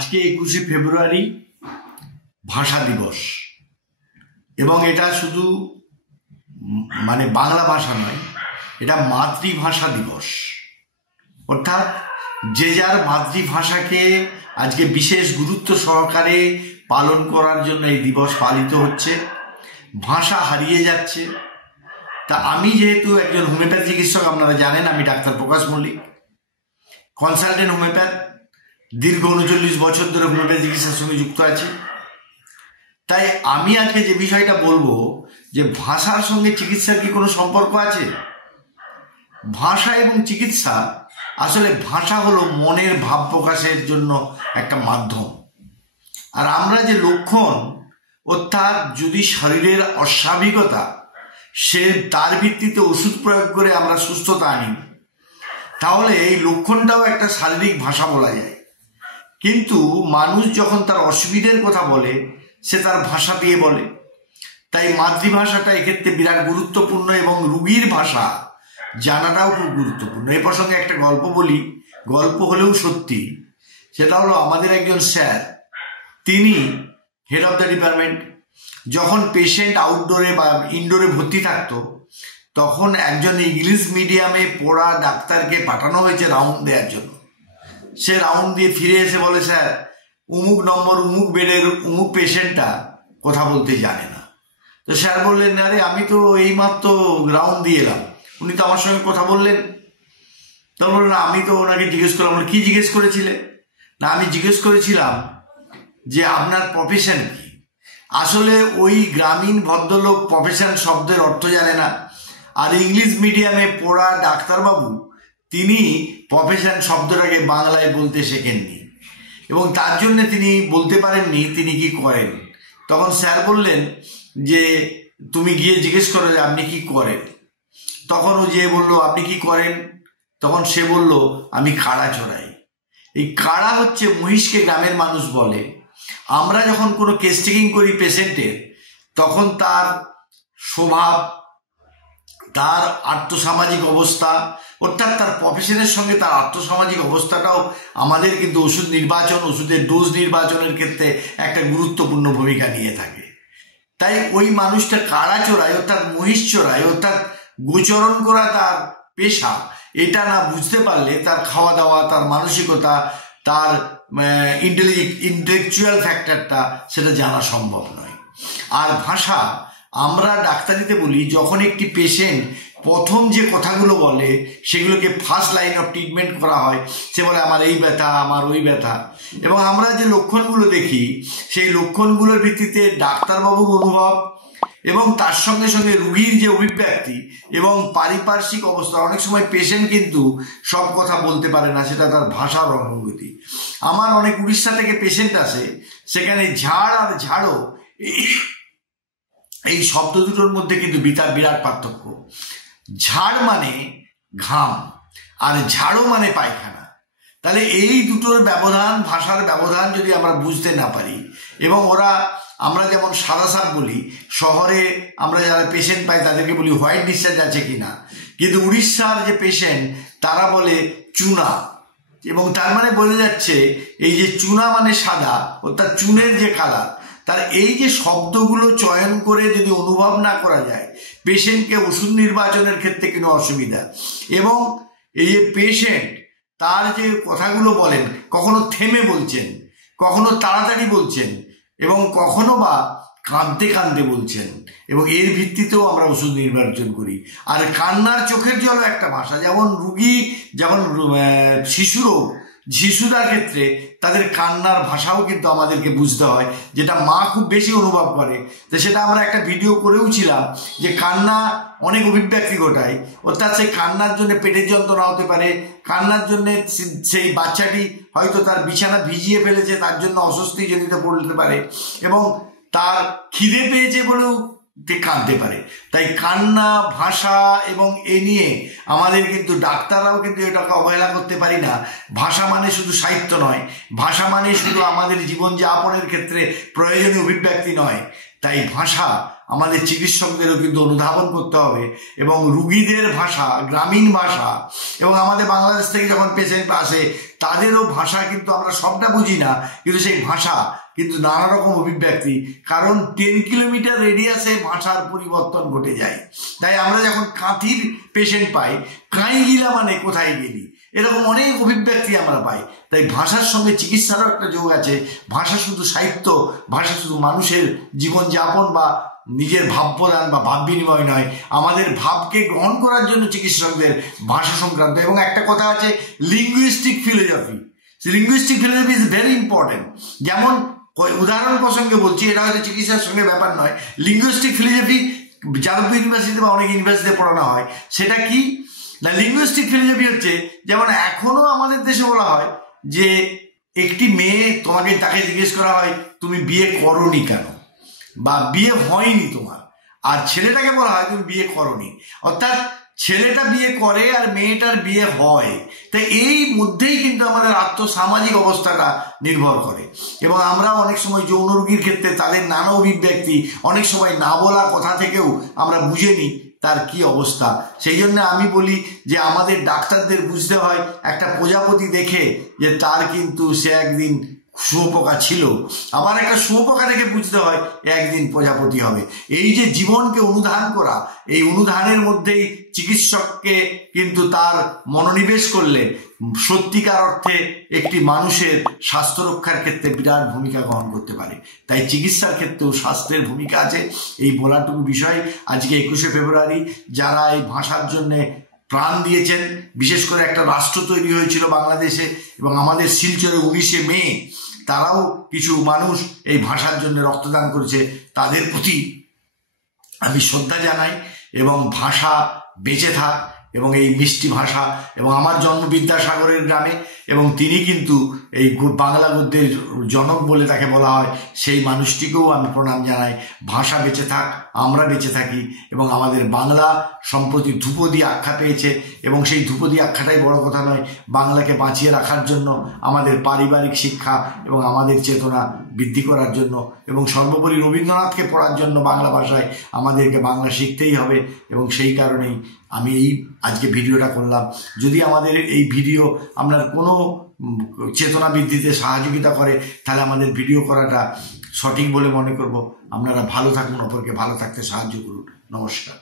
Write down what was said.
আজকে 21শে ফেব্রুয়ারি ভাষা দিবস এবং এটা শুধু বাংলা ভাষা নয়, এটা মাতৃভাষা দিবস। অর্থাৎ যে যার মাতৃভাষাকে আজকে বিশেষ গুরুত্ব সহকারে পালন করার জন্য এই দিবস পালিত হচ্ছে। ভাষা হারিয়ে যাচ্ছে। তা আমি যেহেতু একজন হোমিওপ্যাথি চিকিৎসক, আপনারা জানেন আমি ডাক্তার প্রকাশ মল্লিক, কনসালটেন্ট হোমিওপ্যাথ, দীর্ঘ 39 বছর ধরে হোমিওপ্যাথি চিকিৎসার সঙ্গে যুক্ত আছি। তাই আমি আজকে যে বিষয়টা বলবো যে ভাষার সঙ্গে চিকিৎসার কি কোনো সম্পর্ক আছে? ভাষা এবং চিকিৎসা, আসলে ভাষা হলো মনের ভাব প্রকাশের জন্য একটা মাধ্যম। আর আমরা যে লক্ষণ, অর্থাৎ যদি শরীরের অস্বাভাবিকতা সে তার ভিত্তিতে ওষুধ প্রয়োগ করে আমরা সুস্থতা আনি, তাহলে এই লক্ষণটাও একটা শারীরিক ভাষা বলা যায়। কিন্তু মানুষ যখন তার অসুবিধার কথা বলে, সে তার ভাষা দিয়ে বলে। তাই মাতৃভাষাটা এক্ষেত্রে বিরাট গুরুত্বপূর্ণ এবং রুগীর ভাষা জানাটাও খুব গুরুত্বপূর্ণ। এই প্রসঙ্গে একটা গল্প বলি, গল্প হলেও সত্যি। সেটা হলো আমাদের একজন স্যার, তিনি হেড অফ দ্য ডিপার্টমেন্ট। যখন পেশেন্ট আউটডোরে বা ইনডোরে ভর্তি থাকতো, তখন একজন ইংলিশ মিডিয়ামে পড়া ডাক্তারকে পাঠানো হয়েছে রাউন্ড দেওয়ার জন্য। সে রাউন্ড দিয়ে ফিরে এসে বলে, স্যার উমুক নম্বর উমুক বেডের উমুক পেশেন্টটা কথা বলতে জানে না। তো স্যার বললেন, আরে আমি তো এইমাত্র রাউন্ড দিয়ে এলাম, উনি তো আমার সঙ্গে কথা বললেন। তখন বললেন, আমি তো ওনাকে জিজ্ঞেস করলাম। কি জিজ্ঞেস করেছিলে? না, আমি জিজ্ঞেস করেছিলাম যে আপনার প্রফেশন কি। আসলে ওই গ্রামীণ ভদ্রলোক প্রফেশন শব্দের অর্থ জানে না, আর ইংলিশ মিডিয়ামে পড়া ডাক্তারবাবু তিনি প্রফেশন শব্দটাকে বাংলায় বলতে শেখেননি এবং তার জন্য তিনি বলতে পারেননি তিনি কি করেন। তখন স্যার বললেন যে তুমি গিয়ে জিজ্ঞেস করো যে আপনি কি করেন। তখন ও যে বললো আপনি কি করেন, তখন সে বলল আমি কাড়া চড়াই। এই কাড়া হচ্ছে মহিষকে গ্রামের মানুষ বলে। আমরা যখন কোনো কেস টেকিং করি পেশেন্টের, তখন তার স্বভাব, তার আর্থসামাজিক অবস্থা, অর্থাৎ তার প্রফেশনের সঙ্গে তার আর্থসামাজিক অবস্থাটাও আমাদের কিন্তু ওষুধ নির্বাচন, ওষুধের ডোজ নির্বাচনের ক্ষেত্রে একটা গুরুত্বপূর্ণ ভূমিকা নিয়ে থাকে। তাই ওই মানুষটা কাড়া চড়ায়, অর্থাৎ মহিষ চড়ায়, অর্থাৎ গোচরণ করা তার পেশা, এটা না বুঝতে পারলে তার খাওয়া দাওয়া, তার মানসিকতা, তার ইন্টেলেকচুয়াল ফ্যাক্টরটা সেটা জানা সম্ভব নয়। আর ভাষা, আমরা ডাক্তারিতে বলি, যখন একটি পেশেন্ট প্রথম যে কথাগুলো বলে সেগুলোকে ফার্স্ট লাইন অফ ট্রিটমেন্ট করা হয়। সে বলে আমার এই ব্যথা, আমার ওই ব্যথা, এবং আমরা যে লক্ষণগুলো দেখি সেই লক্ষণগুলোর ভিত্তিতে ডাক্তারবাবুর অনুভব এবং তার সঙ্গে সঙ্গে রুগীর যে অভিব্যক্তি এবং পারিপার্শ্বিক অবস্থা। অনেক সময় পেশেন্ট কিন্তু সব কথা বলতে পারে না, সেটা তার ভাষার অনুভূতি। আমার অনেক উড়িষ্যা থেকে পেশেন্ট আসে, সেখানে ঝাড় আর ঝাড়ো এই শব্দ দুটোর মধ্যে কিন্তু বিরাট পার্থক্য। ঝাড় মানে ঘাম আর ঝাড়ো মানে পায়খানা। তাহলে এই দুটোর ব্যবধান, ভাষার ব্যবধান যদি আমরা বুঝতে না পারি, এবং আমরা যেমন সাদা সাপ বলি, শহরে আমরা যারা পেশেন্ট পাই তাদেরকে বলি হোয়াইট ডিসচার্জ আছে কিনা, কিন্তু উড়িষ্যার যে পেশেন্ট তারা বলে চুনা, এবং তার মানে বোঝা যাচ্ছে এই যে চুনা মানে সাদা, অর্থাৎ চুনের যে কালার। তার এই যে শব্দগুলো চয়ন করে যদি অনুভব না করা যায়, পেশেন্টকে ওষুধ নির্বাচনের ক্ষেত্রে কিন্তু অসুবিধা। এবং এই যে পেশেন্ট তার যে কথাগুলো বলেন, কখনো থেমে বলছেন, কখনো তাড়াতাড়ি বলছেন, এবং কখনো বা কাঁদতে কাঁদতে বলছেন, এবং এর ভিত্তিতেও আমরা ওষুধ নির্বাচন করি। আর কান্নার চোখের জলও একটা ভাষা। যেমন রুগী, যেমন শিশুদের ক্ষেত্রে তাদের কান্নার ভাষাও কিন্তু আমাদেরকে বুঝতে হয়, যেটা মা খুব বেশি অনুভব করে। তো সেটা আমরা একটা ভিডিও করেও ছিলাম যে কান্না অনেক অভিব্যক্তি ঘটায়, অর্থাৎ সেই কান্নার জন্য পেটের যন্ত্রণা হতে পারে, কান্নার জন্য সেই বাচ্চাটি হয়তো তার বিছানা ভিজিয়ে ফেলেছে, তার জন্য অস্বস্তি জনিত পড়তে পারে, এবং তার খিদে পেয়েছে বলেও কাঁদতে পারে। তাই কান্না, ভাষা এবং এ নিয়ে আমাদের কিন্তু ডাক্তাররাও কিন্তু এটাকে অবহেলা করতে পারি না। ভাষা মানে শুধু সাহিত্য নয়, ভাষা মানে শুধু আমাদের জীবনযাপনের ক্ষেত্রে প্রয়োজনীয় অভিব্যক্তি নয়। তাই ভাষা আমাদের চিকিৎসকদেরও কিন্তু অনুধাবন করতে হবে এবং রুগীদের ভাষা, গ্রামীণ ভাষা, এবং আমাদের বাংলাদেশ থেকে যখন পেশেন্ট আসে তাদেরও ভাষা কিন্তু আমরা সবটা বুঝি না, কিন্তু সেই ভাষা কিন্তু নানা রকম অভিব্যক্তি, কারণ 10 কিলোমিটার রেডিয়াসে ভাষার পরিবর্তন ঘটে যায়। তাই আমরা যখন কাঁথির পেশেন্ট পাই, কাঁই গিলা মানে কোথায় গেলি, এরকম অনেক অভিব্যক্তি আমরা পাই। তাই ভাষার সঙ্গে চিকিৎসারও একটা যোগ আছে। ভাষা শুধু সাহিত্য, ভাষা শুধু মানুষের জীবনযাপন বা নিজের ভাব প্রদান বা ভাব বিনিময় নয়, আমাদের ভাবকে গ্রহণ করার জন্য চিকিৎসকদের ভাষা সংক্রান্ত। এবং একটা কথা আছে, linguistic philosophy. Linguistic philosophy is very important. যেমন উদাহরণ প্রসঙ্গে বলছি, এটা হয়তো চিকিৎসার সঙ্গে ব্যাপার নয়। লিঙ্গুইস্টিক ফিলোসফি যাদবপুর ইউনিভার্সিটিতে বা অনেক ইউনিভার্সিটিতে পড়ানো হয়। সেটা কি না, লিঙ্গুইস্টিক ফিলোসফি হচ্ছে, যেমন এখনো আমাদের দেশে বলা হয় যে একটি মেয়ে, তোমাকে তাকে জিজ্ঞেস করা হয় তুমি বিয়ে করোনি কেন, বা বিয়ে হয়নি তোমার, আর ছেলেটাকে বলা হয় তুমি বিয়ে করোনি। অর্থাৎ ছেলেটা বিয়ে করে আর মেয়েটার বিয়ে হয়। তাই এই মধ্যেই কিন্তু আমাদের আর্থসামাজিক অবস্থাটা নির্ভর করে। এবং আমরা অনেক সময় যৌন রোগীর ক্ষেত্রে তাদের নানা অভিব্যক্তি, অনেক সময় না বলা কথা থেকেও আমরা বুঝে নিই তার কি অবস্থা। সেই জন্য আমি বলি যে আমাদের ডাক্তারদের বুঝতে হয়, একটা প্রজাপতি দেখে যে তার কিন্তু সে একদিন শুঁয়োপোকা ছিল, আবার একটা শুঁয়োপোকা দেখে বুঝতে হয় একদিন প্রজাপতি হবে। এই যে জীবনকে অনুধান করা, এই অনুধানের মধ্যেই চিকিৎসককে কিন্তু তার মনোনিবেশ করলে সত্যিকার অর্থে একটি মানুষের স্বাস্থ্য রক্ষার ক্ষেত্রে বিরাট ভূমিকা গ্রহণ করতে পারে। তাই চিকিৎসার ক্ষেত্রেও স্বাস্থ্যের ভূমিকা আছে, এই বলাটুকু বিষয়। আজকে 21শে ফেব্রুয়ারি যারা এই ভাষার জন্যে প্রাণ দিয়েছেন, বিশেষ করে একটা রাষ্ট্র তৈরি হয়েছিল বাংলাদেশে, এবং আমাদের শিলচরে 19শে মে তারাও কিছু মানুষ এই ভাষার জন্য রক্তদান করেছে, তাদের প্রতি আমি শ্রদ্ধা জানাই। এবং ভাষা বেঁচে থাক, এবং এই মিষ্টি ভাষা, এবং আমার জন্ম বিদ্যাসাগরের গ্রামে, এবং তিনি কিন্তু এই বাংলা গদ্যের জনক বলে তাকে বলা হয়, সেই মানুষটিকেও আমি প্রণাম জানাই। ভাষা বেঁচে থাক, আমরা বেঁচে থাকি, এবং আমাদের বাংলা সম্প্রতি ধ্রুপদী আখ্যা পেয়েছে, এবং সেই ধ্রুপদী আখ্যাটাই বড় কথা নয়, বাংলাকে বাঁচিয়ে রাখার জন্য আমাদের পারিবারিক শিক্ষা এবং আমাদের চেতনা বৃদ্ধি করার জন্য, এবং সর্বোপরি রবীন্দ্রনাথকে পড়ার জন্য বাংলা ভাষায় আমাদেরকে বাংলা শিখতেই হবে। এবং সেই কারণেই আমি এই আজকে ভিডিওটা করলাম। যদি আমাদের এই ভিডিও আপনার কোনো চেতনা বৃদ্ধিতে সহযোগিতা করে, তাহলে আমাদের ভিডিও করাটা সঠিক বলে মনে করব। আপনারা ভালো থাকুন, অপরকে ভালো থাকতে সাহায্য করুন। নমস্কার।